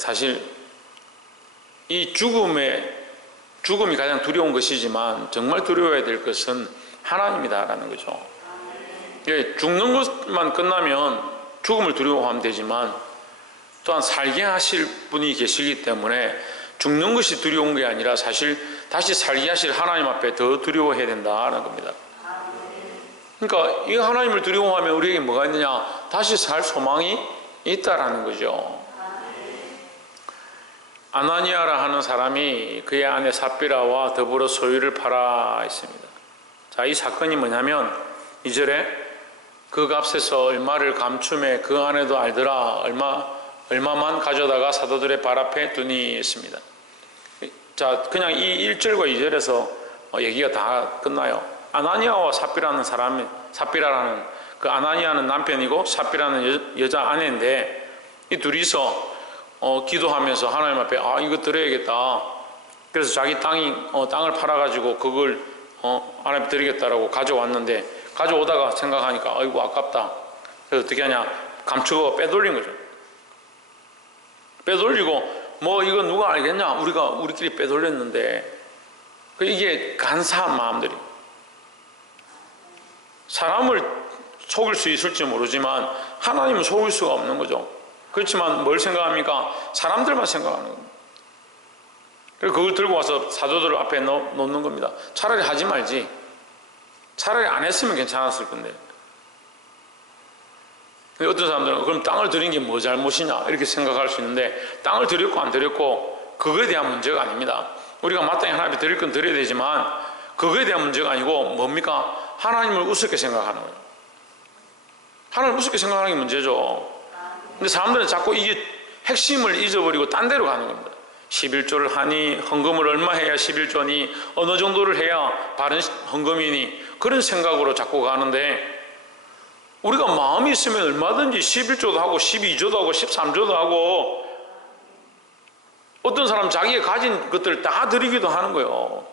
사실 이 죽음이 가장 두려운 것이지만 정말 두려워야 될 것은 하나님이다라는 거죠. 죽는 것만 끝나면 죽음을 두려워하면 되지만 또한 살게 하실 분이 계시기 때문에 죽는 것이 두려운 게 아니라 사실 다시 살게 하실 하나님 앞에 더 두려워해야 된다는 겁니다. 그러니까 이 하나님을 두려워하면 우리에게 뭐가 있느냐? 다시 살 소망이 있다라는 거죠. 아나니아라 하는 사람이 그의 아내 삽비라와 더불어 소유를 팔아 있습니다. 자, 이 사건이 뭐냐면 2절에 그 값에서 얼마를 감춤해 그 아내도 알더라. 얼마만 가져다가 사도들의 발 앞에 두니 했습니다. 자, 그냥 이 1절과 2절에서 얘기가 다 끝나요. 아나니아와 삽비라라는 그 아나니아는 남편이고 삽비라는 여자 아내인데 이 둘이서 기도하면서 하나님 앞에 이거 드려야겠다. 그래서 자기 땅을 팔아가지고 그걸 하나님 드리겠다라고 가져왔는데 가져오다가 생각하니까 아이고 아깝다. 그래서 어떻게 하냐? 감추고 빼돌린 거죠. 빼돌리고 이거 누가 알겠냐? 우리끼리 빼돌렸는데 이게 간사한 마음들이 사람을 속일 수 있을지 모르지만 하나님은 속일 수가 없는 거죠. 그렇지만 뭘 생각합니까? 사람들만 생각하는 겁니다. 그래서 그걸 들고 와서 사도들 앞에 놓는 겁니다. 차라리 하지 말지. 차라리 안 했으면 괜찮았을 건데. 어떤 사람들은 그럼 땅을 드린 게 뭐 잘못이냐 이렇게 생각할 수 있는데 땅을 드렸고 안 드렸고 그거에 대한 문제가 아닙니다. 우리가 마땅히 하나님 앞에 드릴 건 드려야 되지만 그거에 대한 문제가 아니고 뭡니까? 하나님을 우습게 생각하는 거예요. 하나님을 우습게 생각하는 게 문제죠. 근데 사람들은 자꾸 이게 핵심을 잊어버리고 딴 데로 가는 겁니다. 11조를 하니 헌금을 얼마 해야 11조니 어느 정도를 해야 바른 헌금이니 그런 생각으로 자꾸 가는데 우리가 마음이 있으면 얼마든지 11조도 하고 12조도 하고 13조도 하고 어떤 사람 자기가 가진 것들을 다 드리기도 하는 거예요.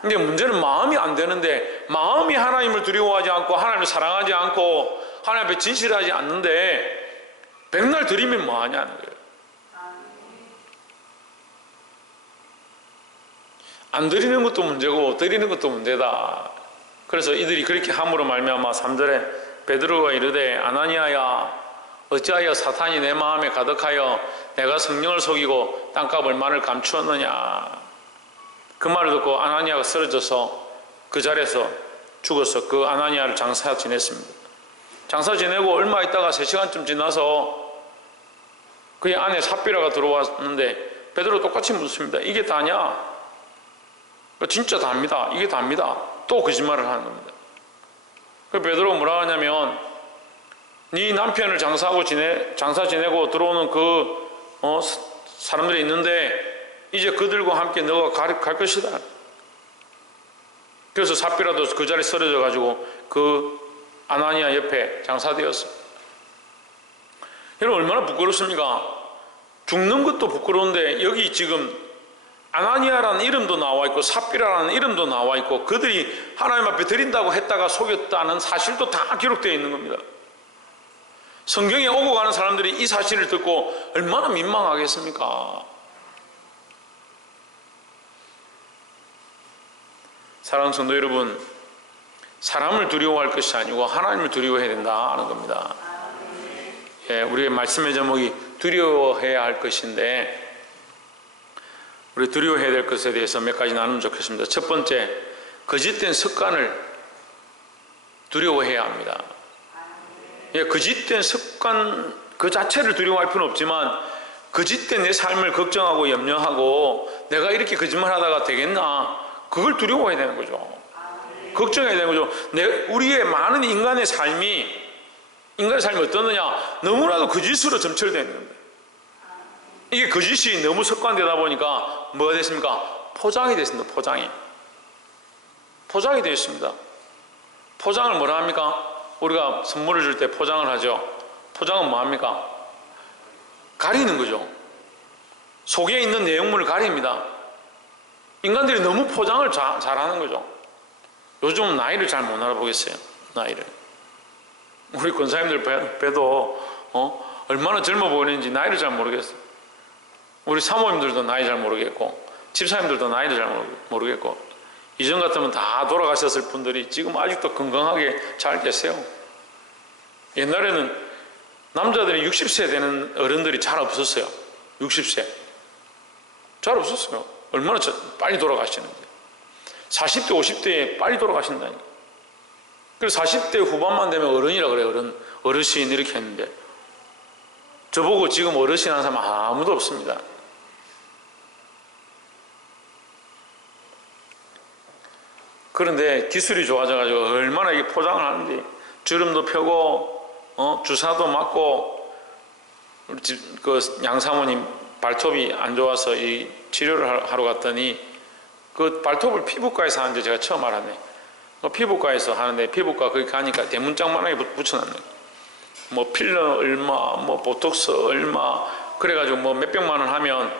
근데 문제는 마음이 안 되는데 마음이 하나님을 두려워하지 않고 하나님을 사랑하지 않고 하나님 앞에 진실하지 않는데 백날 드리면 뭐 하냐는 거예요. 안 드리는 것도 문제고 드리는 것도 문제다. 그래서 이들이 그렇게 함으로 말미암아 3절에 베드로가 이르되 아나니아야 어찌하여 사탄이 내 마음에 가득하여 내가 성령을 속이고 땅값 얼마를 감추었느냐. 그 말을 듣고 아나니아가 쓰러져서 그 자리에서 죽어서 그 아나니아를 장사 지냈습니다. 장사 지내고 얼마 있다가 3시간쯤 지나서 그의 아내 삽비라가 들어왔는데 베드로 똑같이 묻습니다. 이게 다냐? 진짜 답니다. 이게 답니다. 또 거짓말을 하는 겁니다. 그 베드로가 뭐라 하냐면 네 남편을 장사 지내고 들어오는 사람들이 있는데 이제 그들과 함께 너가 갈 것이다. 그래서 삽비라도 그 자리에 쓰러져 가지고 그 아나니아 옆에 장사되었어. 여러분 얼마나 부끄럽습니까? 죽는 것도 부끄러운데 여기 지금 아나니아라는 이름도 나와 있고 삽비라라는 이름도 나와 있고 그들이 하나님 앞에 드린다고 했다가 속였다는 사실도 다 기록되어 있는 겁니다. 성경에 오고 가는 사람들이 이 사실을 듣고 얼마나 민망하겠습니까? 사랑하는 성도 여러분, 사람을 두려워할 것이 아니고 하나님을 두려워해야 된다는 겁니다. 우리의 말씀의 제목이 두려워해야 할 것인데 우리 두려워해야 될 것에 대해서 몇 가지 나누면 좋겠습니다. 첫 번째, 거짓된 습관을 두려워해야 합니다. 거짓된 습관 그 자체를 두려워할 필요는 없지만 거짓된 내 삶을 걱정하고 염려하고 내가 이렇게 거짓말하다가 되겠나 그걸 두려워해야 되는 거죠. 걱정해야 되는 거죠. 우리의 많은 인간의 삶이 어떠느냐? 너무나도 거짓으로 점철되어 있는 겁니다. 이게 거짓이 너무 습관되다 보니까 뭐가 됐습니까? 포장이 됐습니다. 포장이 되어 있습니다. 포장을 뭐라 합니까? 우리가 선물을 줄 때 포장을 하죠. 포장은 뭐 합니까? 가리는 거죠. 속에 있는 내용물을 가립니다. 인간들이 너무 포장을 잘하는 거죠. 요즘은 나이를 잘 못 알아보겠어요. 나이를. 우리 권사님들 봬도 얼마나 젊어 보이는지 나이를 잘 모르겠어요. 우리 사모님들도 나이 잘 모르겠고 집사님들도 나이도 잘 모르겠고 이전 같으면 다 돌아가셨을 분들이 지금 아직도 건강하게 잘 계세요. 옛날에는 남자들이 60세 되는 어른들이 잘 없었어요. 60세 잘 없었어요. 얼마나 빨리 돌아가시는데 40대 50대에 빨리 돌아가신다니. 그래서 40대 후반만 되면 어른이라 그래요. 어르신 이렇게 했는데 저보고 지금 어르신 하는 사람 아무도 없습니다. 그런데 기술이 좋아져가지고 얼마나 이게 포장을 하는지 주름도 펴고 주사도 맞고 우리 집 그 양사모님 발톱이 안 좋아서 이 치료를 하러 갔더니 그 발톱을 피부과에서 하는데 제가 처음 알았네. 피부과에서 하는데 피부과 거기 가니까 대문짝만하게 붙여놨네. 뭐 필러 얼마, 뭐 보톡스 얼마, 그래가지고 뭐 몇백만 원 하면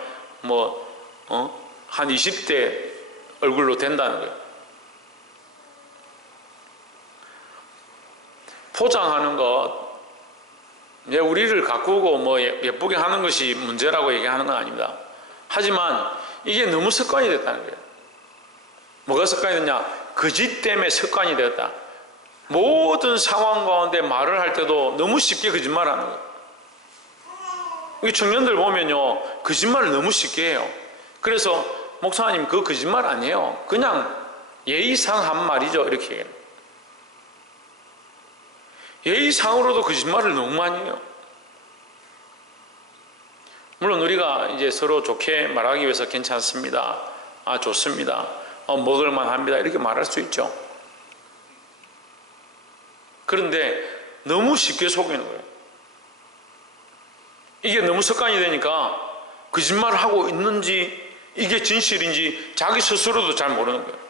한 20대 얼굴로 된다는 거예요. 포장하는 것, 이제 우리를 가꾸고 뭐 예쁘게 하는 것이 문제라고 얘기하는 건 아닙니다. 하지만 이게 너무 습관이 됐다는 거예요. 뭐가 습관이 됐냐? 거짓 때문에 습관이 되었다. 모든 상황 가운데 말을 할 때도 너무 쉽게 거짓말하는 거예요. 이 청년들 보면요, 거짓말을 너무 쉽게 해요. 그래서 목사님 그 거짓말 아니에요. 그냥 예의상 한 말이죠. 이렇게 얘기해요. 예의상으로도 거짓말을 너무 많이 해요. 물론 우리가 이제 서로 좋게 말하기 위해서 괜찮습니다. 아, 좋습니다. 먹을만 합니다. 이렇게 말할 수 있죠. 그런데 너무 쉽게 속이는 거예요. 이게 너무 습관이 되니까 거짓말을 하고 있는지 이게 진실인지 자기 스스로도 잘 모르는 거예요.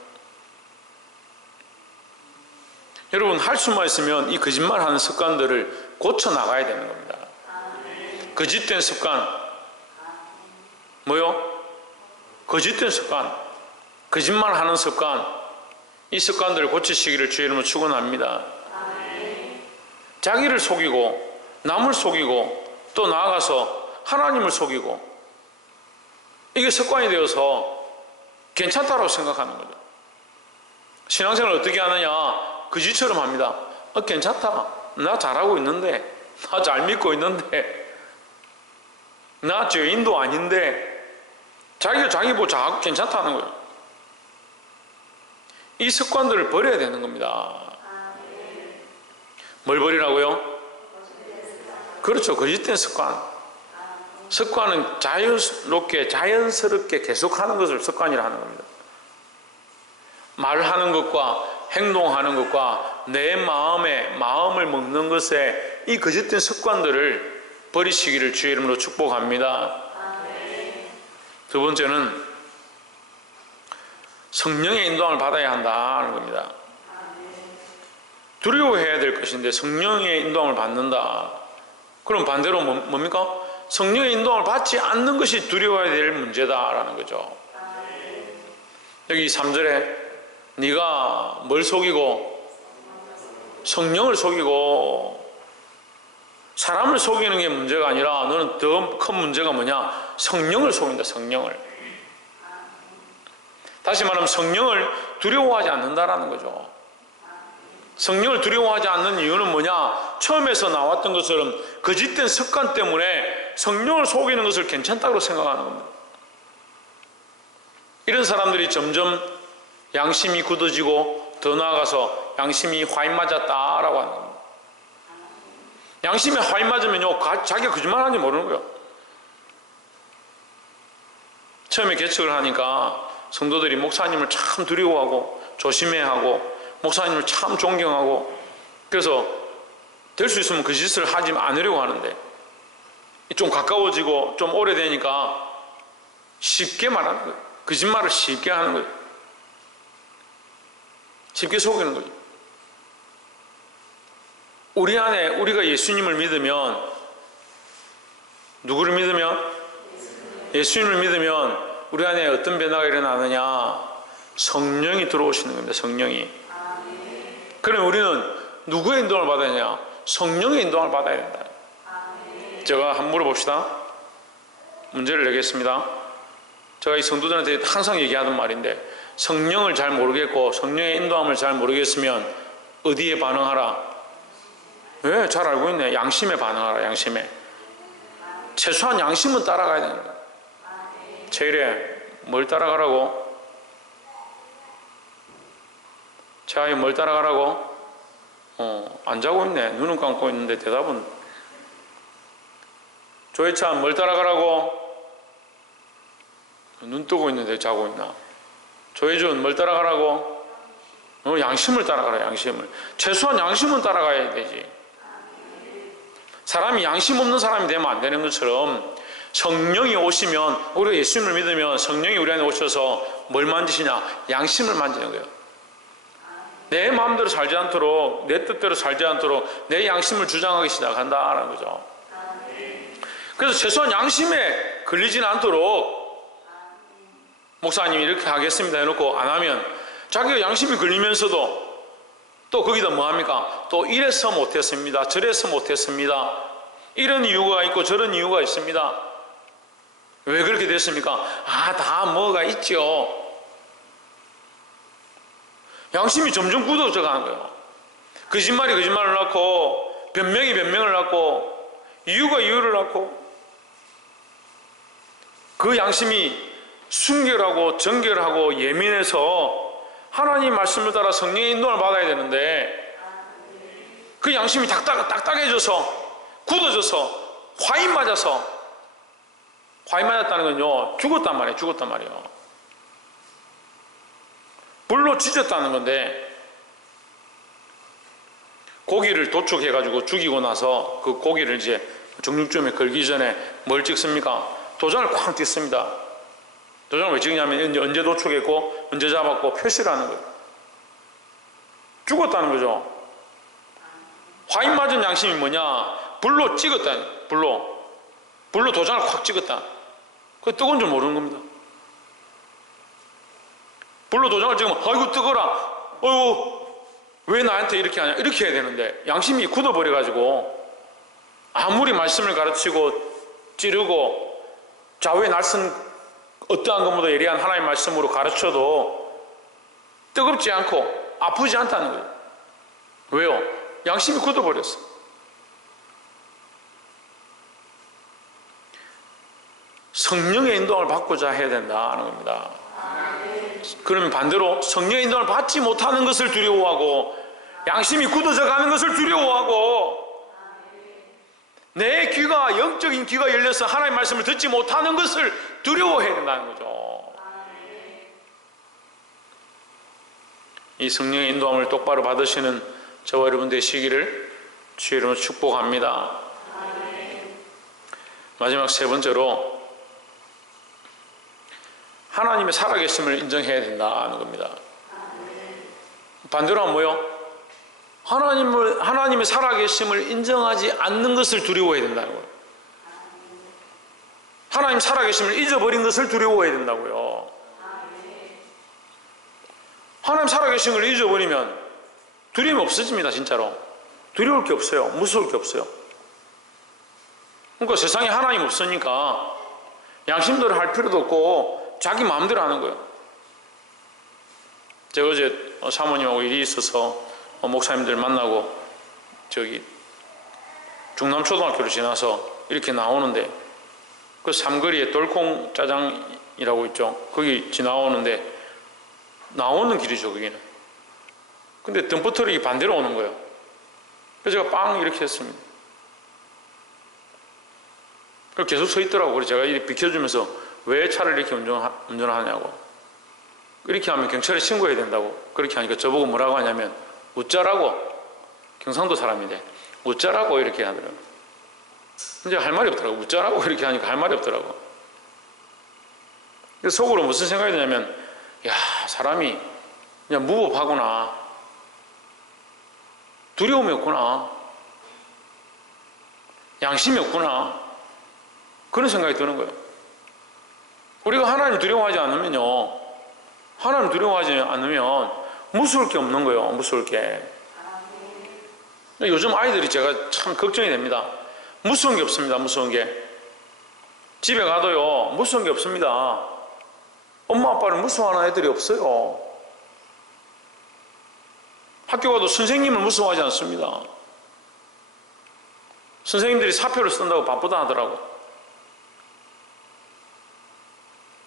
여러분, 할 수만 있으면 이 거짓말하는 습관들을 고쳐나가야 되는 겁니다. 거짓된 습관, 뭐요? 거짓된 습관, 거짓말하는 습관, 이 습관들을 고치시기를 주의 이름으로 축원합니다. 자기를 속이고 남을 속이고 또 나아가서 하나님을 속이고 이게 습관이 되어서 괜찮다고 생각하는 거죠. 신앙생활을 어떻게 하느냐? 거짓처럼 합니다. 괜찮다. 나 잘하고 있는데, 나 잘 믿고 있는데, 나 죄인도 아닌데, 자기가 자기 보고 괜찮다는 거예요. 이 습관들을 버려야 되는 겁니다. 뭘 버리라고요? 그렇죠. 거짓된 습관. 습관은 자연스럽게 계속하는 것을 습관이라 하는 겁니다. 말하는 것과 행동하는 것과 내 마음을 먹는 것에 이 거짓된 습관들을 버리시기를 주의 이름으로 축복합니다. 두 번째는 성령의 인도함을 받아야 한다는 겁니다. 두려워해야 될 것인데 성령의 인도함을 받는다. 그럼 반대로 뭡니까? 성령의 인도함을 받지 않는 것이 두려워해야 될 문제다라는 거죠. 여기 3절에 네가 뭘 속이고 성령을 속이고 사람을 속이는 게 문제가 아니라 너는 더 큰 문제가 뭐냐? 성령을 속인다. 성령을. 다시 말하면 성령을 두려워하지 않는다라는 거죠. 성령을 두려워하지 않는 이유는 뭐냐? 처음에서 나왔던 것처럼 거짓된 습관 때문에 성령을 속이는 것을 괜찮다고 생각하는 겁니다. 이런 사람들이 점점 양심이 굳어지고 더 나아가서 양심이 화인 맞았다라고 하는 겁니다. 양심에 화인 맞으면요, 자기가 거짓말하는지 모르는 거예요. 처음에 개척을 하니까 성도들이 목사님을 참 두려워하고 조심해하고 목사님을 참 존경하고 그래서 될 수 있으면 그 짓을 하지 않으려고 하는데 좀 가까워지고 좀 오래되니까 쉽게 말하는 거예요. 거짓말을 쉽게 하는 거예요. 쉽게 속이는 거죠. 우리 안에 우리가 예수님을 믿으면 누구를 믿으면? 예수님을 믿으면 우리 안에 어떤 변화가 일어나느냐? 성령이 들어오시는 겁니다. 성령이. 그럼 우리는 누구의 인도를 받아야 하냐? 성령의 인도를 받아야 된다. 제가 한번 물어봅시다. 문제를 내겠습니다. 제가 이 성도들한테 항상 얘기하던 말인데, 성령을 잘 모르겠고 성령의 인도함을 잘 모르겠으면 어디에 반응하라? 왜? 잘 알고 있네. 양심에 반응하라. 양심에. 최소한 양심은 따라가야 되는 거야. 제일에 뭘 따라가라고? 자기 뭘 따라가라고? 안 자고 있네. 눈은 감고 있는데 대답은. 조회찬 뭘 따라가라고? 눈 뜨고 있는데 자고 있나? 조혜준 뭘 따라가라고? 양심을 따라가라. 양심을. 최소한 양심은 따라가야 되지. 사람이 양심 없는 사람이 되면 안 되는 것처럼 성령이 오시면, 우리가 예수님을 믿으면 성령이 우리 안에 오셔서 뭘 만지시냐? 양심을 만지는 거예요. 내 마음대로 살지 않도록, 내 뜻대로 살지 않도록 내 양심을 주장하기 시작한다는 거죠. 그래서 최소한 양심에 걸리지는 않도록 목사님이 이렇게 하겠습니다 해놓고 안 하면 자기가 양심이 걸리면서도 또 거기다 뭐 합니까? 또 이래서 못했습니다. 저래서 못했습니다. 이런 이유가 있고 저런 이유가 있습니다. 왜 그렇게 됐습니까? 다 뭐가 있죠. 양심이 점점 굳어져 가는 거예요. 거짓말이 거짓말을 낳고 변명이 변명을 낳고 이유가 이유를 낳고, 그 양심이 순결하고 정결하고 예민해서 하나님 말씀을 따라 성령의 인도를 받아야 되는데, 그 양심이 딱딱해져서 굳어져서 화인 맞아서, 화인 맞았다는 건요 죽었단 말이에요. 죽었단 말이에요. 불로 지졌다는 건데, 고기를 도축해가지고 죽이고 나서 그 고기를 이제 정육점에 걸기 전에 뭘 찍습니까? 도장을 쾅 찍습니다. 도장을 왜 찍냐면 언제 도축했고 언제 잡았고 표시를 하는 거예요. 죽었다는 거죠. 화인 맞은 양심이 뭐냐? 불로 찍었다. 불로 도장을 콱 찍었다. 그 뜨거운 줄 모르는 겁니다. 불로 도장을 찍으면 아이고 뜨거라, 어이구 왜 나한테 이렇게 하냐, 이렇게 해야 되는데 양심이 굳어버려가지고 아무리 말씀을 가르치고 찌르고 좌우에 날선 어떠한 것보다 예리한 하나님의 말씀으로 가르쳐도 뜨겁지 않고 아프지 않다는 거예요. 왜요? 양심이 굳어버렸어. 성령의 인도를 받고자 해야 된다는 겁니다. 그러면 반대로 성령의 인도를 받지 못하는 것을 두려워하고, 양심이 굳어져 가는 것을 두려워하고, 내 귀가, 영적인 귀가 열려서 하나님의 말씀을 듣지 못하는 것을 두려워해야 된다는 거죠. 이 성령의 인도함을 똑바로 받으시는 저와 여러분 되시기를 주의 이름으로 축복합니다. 마지막 세 번째로 하나님의 살아계심을 인정해야 된다는 겁니다. 반대로 하면 뭐요? 하나님의 살아계심을 인정하지 않는 것을 두려워해야 된다는 거예요. 하나님 살아계심을 잊어버린 것을 두려워해야 된다고요. 하나님 살아계심을 잊어버리면 두려움이 없어집니다. 진짜로. 두려울 게 없어요. 무서울 게 없어요. 그러니까 세상에 하나님 없으니까 양심대로 할 필요도 없고 자기 마음대로 하는 거예요. 제가 어제 사모님하고 일이 있어서 목사님들 만나고 저기 중남초등학교를 지나서 이렇게 나오는데, 그 삼거리에 돌콩 짜장이라고 있죠. 거기 지나오는데 나오는 길이죠, 거기는. 근데 덤퍼트럭이 반대로 오는 거예요. 그래서 제가 빵 이렇게 했습니다. 그래서 계속 서 있더라고. 그래서 제가 이렇게 비켜주면서 왜 차를 이렇게 운전하냐고. 이렇게 하면 경찰에 신고해야 된다고. 그렇게 하니까 저보고 뭐라고 하냐면 웃자라고. 경상도 사람인데 웃자라고 이렇게 하더라고요. 근데 할 말이 없더라고. 웃자라고 이렇게 하니까 할 말이 없더라고. 그래서 속으로 무슨 생각이 드냐면, 야, 사람이 그냥 무법하구나, 두려움이 없구나, 양심이 없구나, 그런 생각이 드는 거예요. 우리가 하나님 두려워하지 않으면요, 하나님 두려워하지 않으면 무서울 게 없는 거예요. 무서울 게. 요즘 아이들이 제가 참 걱정이 됩니다. 무서운 게 없습니다. 무서운 게. 집에 가도요 무서운 게 없습니다. 엄마 아빠를 무서워하는 애들이 없어요. 학교 가도 선생님을 무서워하지 않습니다. 선생님들이 사표를 쓴다고 바쁘다 하더라고.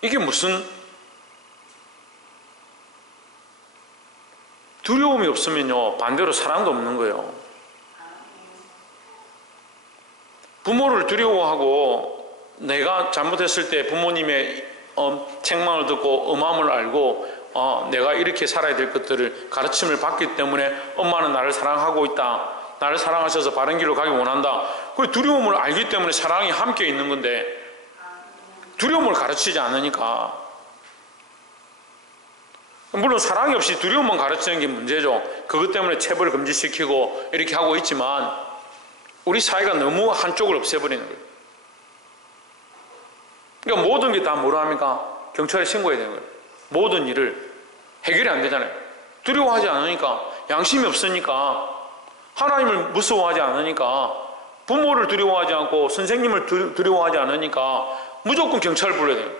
이게 무슨 두려움이 없으면요 반대로 사랑도 없는 거예요. 부모를 두려워하고 내가 잘못했을 때 부모님의 책망을 듣고 엄함을 알고 내가 이렇게 살아야 될 것들을 가르침을 받기 때문에 엄마는 나를 사랑하고 있다. 나를 사랑하셔서 바른 길로 가기 원한다. 그 두려움을 알기 때문에 사랑이 함께 있는 건데 두려움을 가르치지 않으니까. 물론 사랑이 없이 두려움만 가르치는 게 문제죠. 그것 때문에 체벌 금지시키고 이렇게 하고 있지만 우리 사회가 너무 한쪽을 없애버리는 거예요. 그러니까 모든 게 다 뭐라 합니까? 경찰에 신고해야 되는 거예요. 모든 일을 해결이 안 되잖아요. 두려워하지 않으니까, 양심이 없으니까, 하나님을 무서워하지 않으니까, 부모를 두려워하지 않고 선생님을 두려워하지 않으니까 무조건 경찰을 불러야 돼요.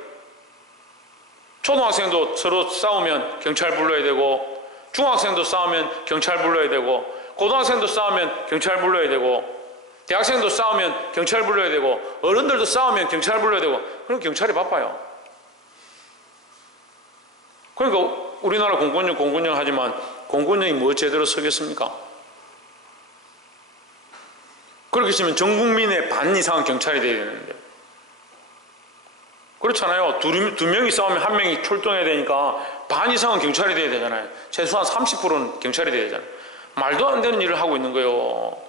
초등학생도 서로 싸우면 경찰 불러야 되고, 중학생도 싸우면 경찰 불러야 되고, 고등학생도 싸우면 경찰 불러야 되고, 대학생도 싸우면 경찰 불러야 되고, 어른들도 싸우면 경찰 불러야 되고, 그럼 경찰이 바빠요. 그러니까 우리나라 공군령 하지만 공군령이 뭐 제대로 서겠습니까? 그렇게 치면 전 국민의 반 이상은 경찰이 돼야 되는데 그렇잖아요. 두 명이 싸우면 한 명이 출동해야 되니까 반 이상은 경찰이 돼야 되잖아요. 최소한 30%는 경찰이 돼야 되잖아요. 말도 안 되는 일을 하고 있는 거예요.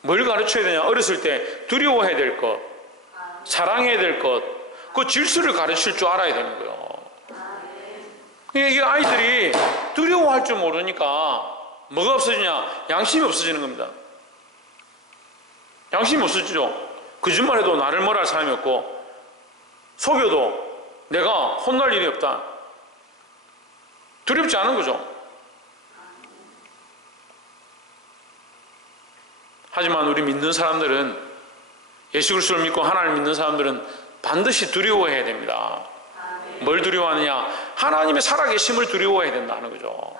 뭘 가르쳐야 되냐? 어렸을 때 두려워해야 될 것, 사랑해야 될 것, 그 질서를 가르칠 줄 알아야 되는 거예요. 이게 아이들이 두려워할 줄 모르니까 뭐가 없어지냐? 양심이 없어지는 겁니다. 양심이 없어지죠. 거짓말해도 나를 뭐라 할 사람이 없고 속여도 내가 혼날 일이 없다. 두렵지 않은 거죠. 하지만 우리 믿는 사람들은, 예수 그리스도를 믿고 하나님을 믿는 사람들은 반드시 두려워해야 됩니다. 뭘 두려워하느냐? 하나님의 살아계심을 두려워해야 된다는 거죠.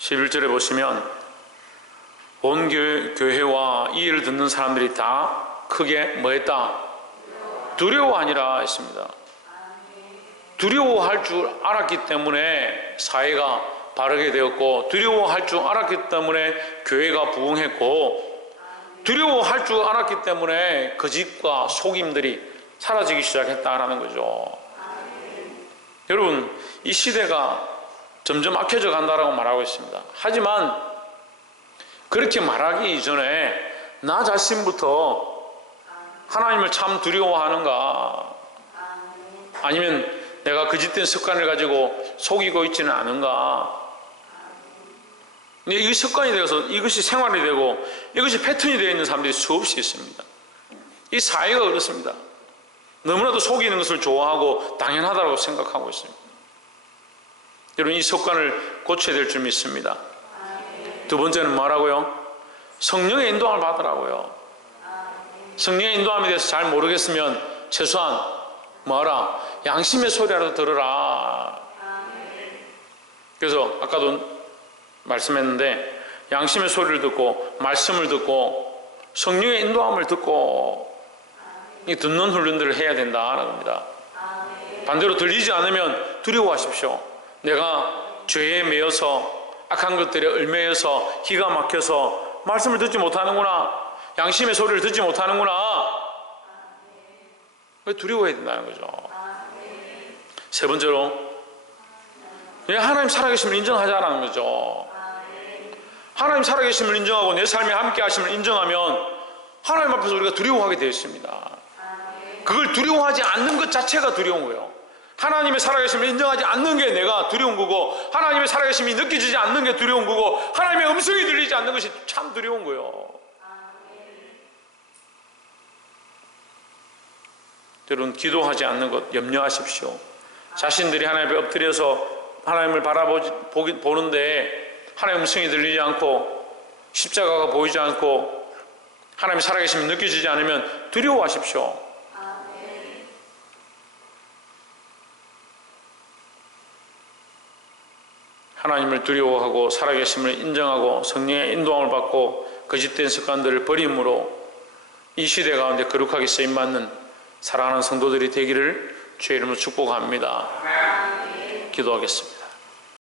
11절에 보시면 온 교회와 이 일을 듣는 사람들이 다 크게 뭐했다? 두려워하니라 했습니다. 두려워할 줄 알았기 때문에 사회가 바르게 되었고, 두려워할 줄 알았기 때문에 교회가 부흥했고, 두려워할 줄 알았기 때문에 거짓과 속임들이 사라지기 시작했다라는 거죠. 여러분, 이 시대가 점점 악해져 간다라고 말하고 있습니다. 하지만 그렇게 말하기 이전에 나 자신부터 하나님을 참 두려워하는가, 아니면 내가 거짓된 습관을 가지고 속이고 있지는 않은가. 근데 이게 습관이 되어서 이것이 생활이 되고 이것이 패턴이 되어 있는 사람들이 수없이 있습니다. 이 사회가 그렇습니다. 너무나도 속이는 것을 좋아하고 당연하다고 생각하고 있습니다. 여러분, 이 습관을 고쳐야 될 줄 믿습니다. 두 번째는 뭐라고요? 성령의 인도함을 받으라고요. 성령의 인도함에 대해서 잘 모르겠으면 최소한 뭐하라? 양심의 소리라도 들으라. 그래서 아까도 말씀했는데 양심의 소리를 듣고 말씀을 듣고 성령의 인도함을 듣고 이 듣는 훈련들을 해야 된다는 겁니다. 반대로 들리지 않으면 두려워하십시오. 내가 죄에 매여서 악한 것들에 얽매여서 기가 막혀서 말씀을 듣지 못하는구나, 양심의 소리를 듣지 못하는구나. 왜 두려워해야 된다는 거죠. 세 번째로, 왜 하나님 살아계심을 인정하자라는 거죠. 하나님 살아계심을 인정하고 내 삶에 함께 하심을 인정하면 하나님 앞에서 우리가 두려워하게 되어 있습니다. 그걸 두려워하지 않는 것 자체가 두려운 거예요. 하나님의 살아계심을 인정하지 않는 게 내가 두려운 거고, 하나님의 살아계심이 느껴지지 않는 게 두려운 거고, 하나님의 음성이 들리지 않는 것이 참 두려운 거예요. 여러분, 기도하지 않는 것 염려하십시오. 자신들이 하나님 앞에 엎드려서 하나님을 바라보는데 하나님의 음성이 들리지 않고 십자가가 보이지 않고 하나님이 살아계심이 느껴지지 않으면 두려워하십시오. 하나님을 두려워하고 살아계심을 인정하고 성령의 인도함을 받고 거짓된 습관들을 버림으로 이 시대 가운데 거룩하게 쓰임받는 사랑하는 성도들이 되기를 주의 이름으로 축복합니다. 기도하겠습니다.